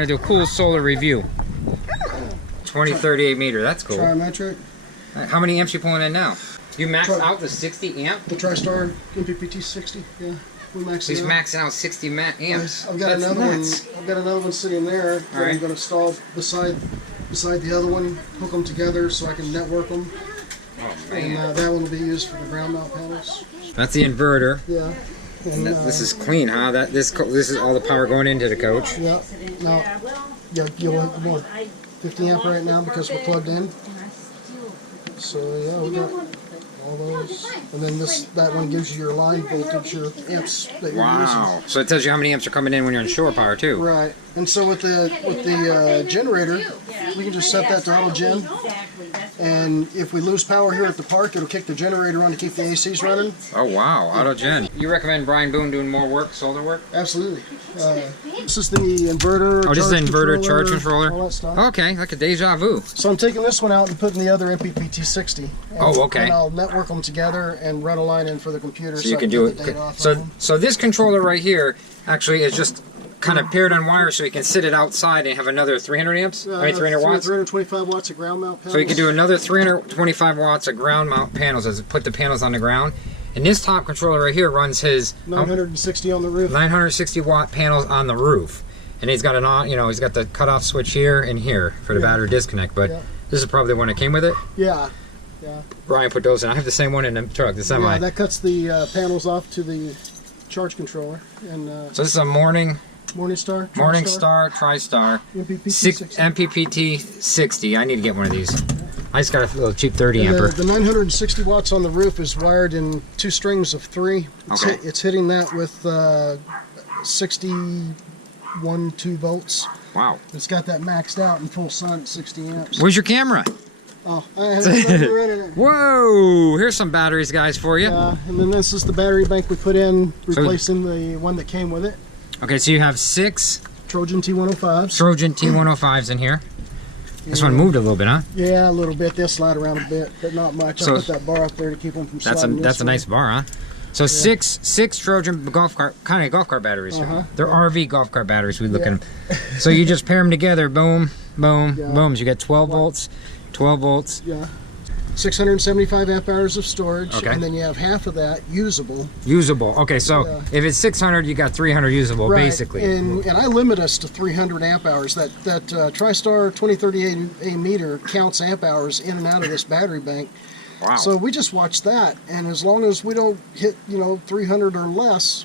gonna do a cool solar review. 2038 meter, that's cool. Trimetric. How many amps you pulling in now? You maxed out the 60 amp? The TriStar MPPT 60, yeah. We maxed He's it out. maxing out 60 amps. I've got another one. I've got another one sitting there that right. I'm going to install beside the other one, hook them together so I can network them. Oh man. And that one will be used for the ground mount panels. That's the inverter. Yeah. And, This is clean, huh? This is all the power going into the coach. Yeah. Now, you'll have more 50 amp right now because we're plugged in. So yeah, we got all those, and then that one gives you your line voltage, your amps that you're using. So it tells you how many amps are coming in when you're in shore power too. Right. And so with the generator, we can just set that to auto gen. And if we lose power here at the park, it'll kick the generator on to keep the ACs running. Oh wow, auto gen. You recommend Brian Boone doing more work, solar work? Absolutely. This is the inverter. Oh, this is the inverter charge controller. All that stuff. Okay, like a deja vu. So I'm taking this one out and putting the other MPPT 60. Oh, okay. And I'll network them together and run a line in for the computer. So you can do it. So this controller right here actually is just kind of paired on wire, so you can sit it outside and have another 300 amps. I mean 300 watts. 325 watts of ground mount panels. So you can do another 325 watts of ground mount panels as it put the panels on the ground. And this top controller right here runs his 960 on the roof. 960 watt panels on the roof. And he's got an on, he's got the cutoff switch here and here for the battery disconnect. But this is probably the one that came with it. Yeah. Yeah. Brian put those in. I have the same one in the truck, the semi. Yeah, that cuts the panels off to the charge controller. And so this is a Morningstar, TriStar, MPPT 60. I need to get one of these. I just got a little cheap 30 amper. The 960 watts on the roof is wired in 2 strings of 3. It's hitting that with 61 2 volts. Wow. It's got that maxed out in full sun at 60 amps. Where's your camera? Oh, I have it. Whoa! Here's some batteries, guys, for you. And then this is the battery bank we put in, replacing the one that came with it. Okay, so you have 6 Trojan T105s. Trojan T105s in here. This one moved a little bit, huh? Yeah, a little bit. They'll slide around a bit, but not much. So I put that bar up there to keep them from sliding. That's a nice bar, huh? So six Trojan golf cart batteries. They're RV golf cart batteries. We look at them. So you just pair them together. Boom, boom, boom. So you get 12 volts. 12 volts. Yeah. 675 amp hours of storage, okay. And then you have half of that usable. Usable. Okay, so if it's 600, you got 300 usable, basically. And I limit us to 300 amp hours. That TriStar 2038A meter counts amp hours in and out of this battery bank. Wow. So we just watch that, and as long as we don't hit 300 or less,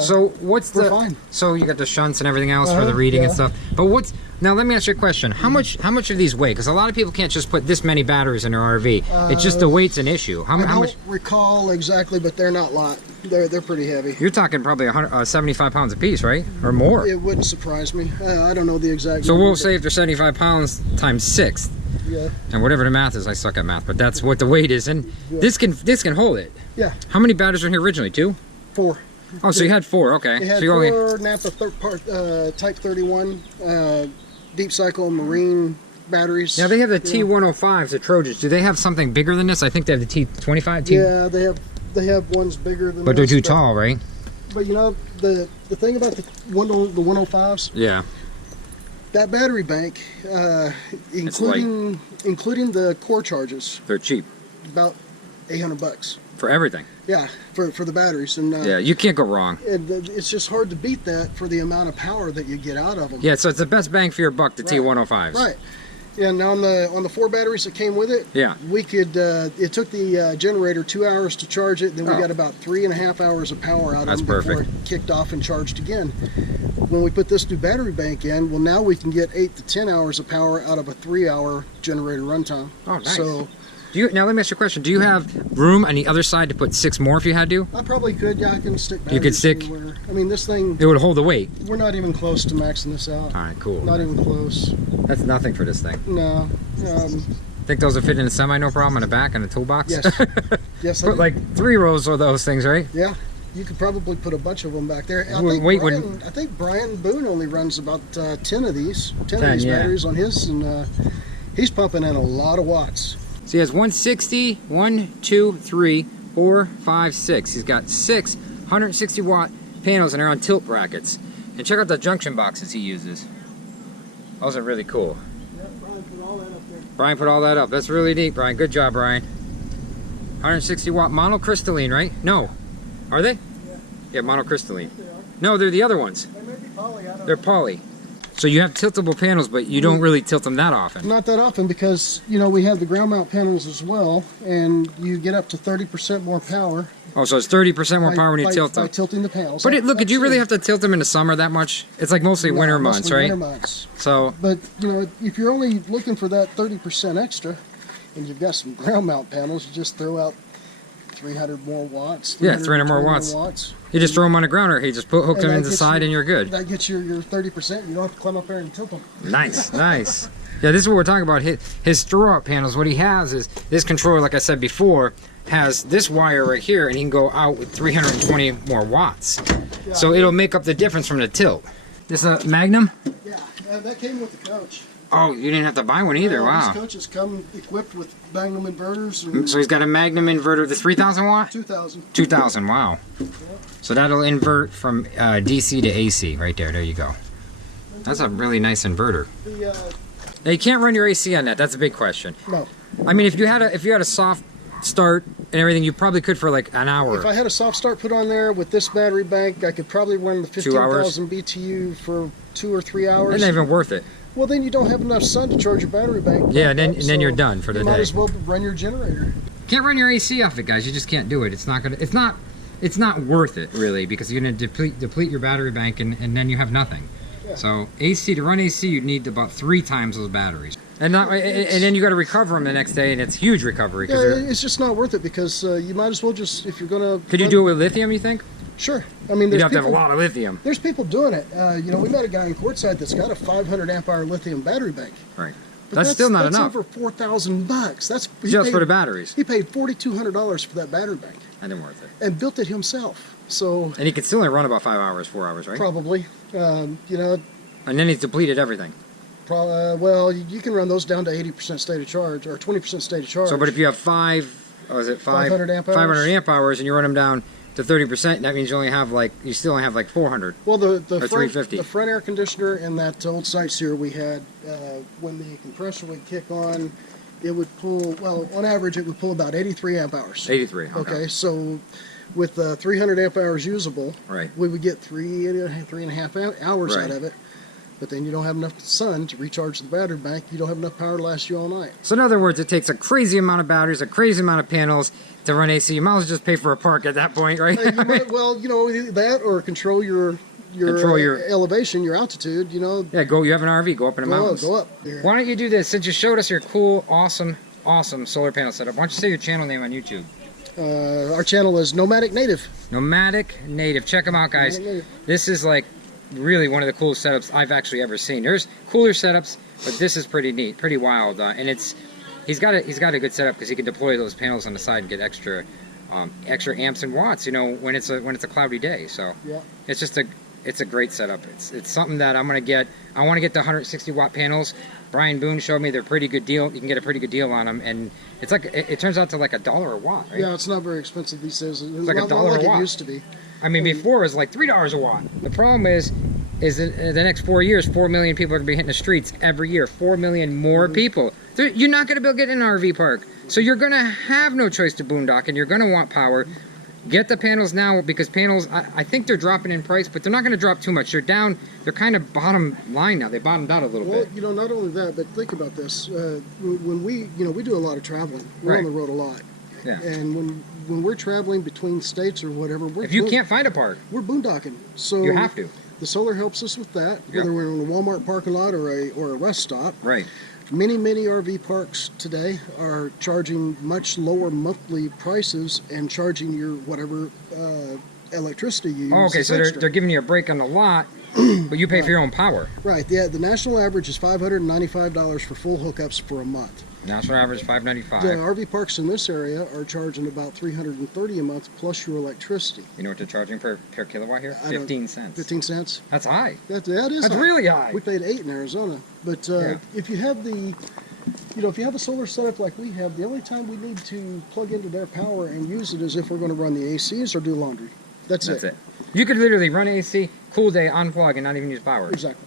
so we're fine. So you got the shunts and everything else for the reading and stuff. But now let me ask you a question. How much of these weigh? Because a lot of people can't just put this many batteries in their RV. It's just the weight's an issue. How much? I don't recall exactly, but they're not light. They're pretty heavy. You're talking probably 75 pounds a piece, right? Or more. It wouldn't surprise me. I don't know the exact. So we'll say if they're 75 pounds times 6. Yeah. And whatever the math is, I suck at math, but that's what the weight is, and this can hold it. Yeah. How many batteries are in here originally? 2? 4. Oh, so you had 4. Okay. They had so you 4 Napa Type 31 deep cycle marine batteries. Now they have the T105s, the Trojans. Do they have something bigger than this? I think they have the T25. Yeah, they have ones bigger than. But they're too tall, right? But the thing about the 105s. Yeah. That battery bank, including the core charges, they're cheap. About $800 for everything. Yeah, for the batteries, and yeah, you can't go wrong. It's just hard to beat that for the amount of power that you get out of them. Yeah, so it's the best bang for your buck, the T105s. Right. And on the 4 batteries that came with it, we could. It took the generator 2 hours to charge it. Then we got about 3.5 hours of power out of it before it kicked off and charged again. When we put this new battery bank in, well, now we can get 8 to 10 hours of power out of a 3-hour generator runtime. Oh, nice. So, now let me ask you a question. Do you have room on the other side to put 6 more if you had to? I probably could. Yeah, I can stick batteries. You could stick. Anywhere. I mean, this thing. It would hold the weight. We're not even close to maxing this out. All right, cool. Not even close. That's nothing for this thing. No. Think those will fit in a semi, no problem, in the back in a toolbox? Yes. Yes. Put like 3 rows of those things, right? Yeah. You could probably put a bunch of them back there. I think Brian Boone only runs about 10 of these batteries on his, and he's pumping in a lot of watts. So he has 160, 1, 2, 3, 4, 5, 6. He's got 6 160 watt panels, and they're on tilt brackets. And check out the junction boxes he uses. Those are really cool. Yeah, Brian put all that up there. Brian put all that up. That's really neat, Brian. Good job, Brian. 160 watt monocrystalline, right? No. Are they? Yeah. Yeah, monocrystalline. They are. No, they're the other ones. They may be poly, I don't They're know. poly. So you have tiltable panels, but you don't really tilt them that often. Not that often because, you know, we have the ground mount panels as well, and you get up to 30% more power. Oh, so it's 30% more power when you tilt them. By tilting the panels. But look, did you really have to tilt them in the summer that much? It's like mostly winter months, right? Winter months. So. But, you know, if you're only looking for that 30% extra, and you've got some ground mount panels, you just throw out 300 more watts. Yeah, 300 more watts. You just throw them on the ground, or you just hook them in the side, and you're good. That gets your 30%. You don't have to climb up there and tilt them. Nice, nice. Yeah, this is what we're talking about. His throw-out panels, what he has is, this controller, like I said before, has this wire right here, and he can go out with 320 more watts. Yeah, so it'll make up the difference from the tilt. This a Magnum? Yeah, that came with the coach. Oh, you didn't have to buy one either, wow. These coaches come equipped with Magnum inverters. So he's got a Magnum inverter, the 3,000 watt? 2,000. 2,000, wow. Yeah. So that'll invert from DC to AC right there. There you go. That's a really nice inverter. Now you can't run your AC on that. That's a big question. No. I mean, if you had a soft start and everything, you probably could for like an hour. If I had a soft start put on there with this battery bank, I could probably run the 15,000 BTU for 2 or 3 hours. It's not even worth it. Well, then you don't have enough sun to charge your battery bank. Yeah, and then you're done for the day. You might as well run your generator. Can't run your AC off it, guys. You just can't do it. It's not worth it really, because you're gonna deplete your battery bank, and then you have nothing. Yeah. So to run AC, you need about 3 times those batteries. And then you got to recover them the next day, and it's huge recovery. Yeah, it's just not worth it, because you might as well just, if you're gonna. Could you do it with lithium, you think? Sure. I mean, you'd have to have a lot of lithium. There's people doing it. You know, we met a guy in Quartzsite that's got a 500 amp hour lithium battery bank. Right. But that's still not enough. That's over $4,000. That's just for the batteries. He paid $4,200 for that battery bank. I didn't worth it. And built it himself. So. And he could still only run about 5 hours, 4 hours, right? Probably. You know. And then he's depleted everything. Well, you can run those down to 80% state of charge, or 20% state of charge. So, but if you have 500 amp hours, and you run them down to 30%, that means you still only have like 400. Well, the 350. The front air conditioner in that old site seer we had, when the compressor would kick on, it would pull, well, on average, it would pull about 83 amp hours. 83. Okay, so with 300 amp hours usable, right, we would get 3.5 hours right out of it. But then you don't have enough sun to recharge the battery bank. You don't have enough power to last you all night. So in other words, it takes a crazy amount of batteries, a crazy amount of panels to run AC. You might as well just pay for a park at that point, right? Well, you know, that or control your elevation, your altitude, you know. Yeah, you have an RV, go up in the mountains. Go up. Why don't you do this? Since you showed us your cool, awesome solar panel setup, why don't you say your channel name on YouTube? Our channel is Nomadic Native. Nomadic Native. Check them out, guys. This is like really one of the coolest setups I've actually ever seen. There's cooler setups, but this is pretty neat, pretty wild, and he's got a good setup because he can deploy those panels on the side and get extra amps and watts. You know, when it's a cloudy day. So yeah, it's a great setup. It's something that I'm gonna get. I want to get the 160 watt panels. Brian Boone showed me they're a pretty good deal. You can get a pretty good deal on them, and it's like it turns out to like $1 a watt, right? Yeah, it's not very expensive these days. It's like $1 a watt. It used to be. I mean, before it was like $3 a watt. The problem is in the next 4 years, 4 million people are going to be hitting the streets every year. 4 million more people. You're not going to be able to get in an RV park. So you're going to have no choice to boondock, and you're going to want power. Get the panels now, because panels, I think they're dropping in price, but they're not going to drop too much. They're kind of bottom line now. They bottomed out a little bit. Well, you know, not only that, but think about this. When we do a lot of traveling. We're on the road a lot. Yeah. And when we're traveling between states or whatever, if you can't find a park, we're boondocking. So you have to. The solar helps us with that, whether we're in a Walmart parking lot or a rest stop. Right. Many RV parks today are charging much lower monthly prices and charging your whatever electricity you use. Oh, okay, so they're giving you a break on the lot, but you pay for your own power. Right. Yeah. The national average is $595 for full hookups for a month. National average $595. The RV parks in this area are charging about $330 a month plus your electricity. You know what they're charging per kilowatt here? 15 cents. 15 cents. That's high. That is. That's really high. We paid 8 in Arizona, but if you have a solar setup like we have, the only time we need to plug into their power and use it is if we're going to run the ACs or do laundry. That's it. You could literally run AC, cool day, unplug, and not even use power. Exactly.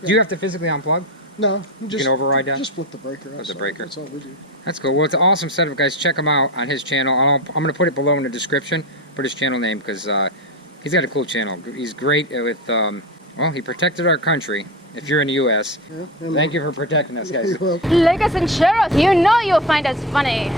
Yeah. Do you have to physically unplug? No, you can override that? Just flip the breaker. The breaker. That's all we do. That's cool. Well, it's an awesome setup, guys. Check him out on his channel. I'm going to put it below in the description. Put his channel name because he's got a cool channel. He's great with, well, he protected our country. If you're in the U.S., thank you for protecting us, guys. Like us and share us. You know you'll find us funny.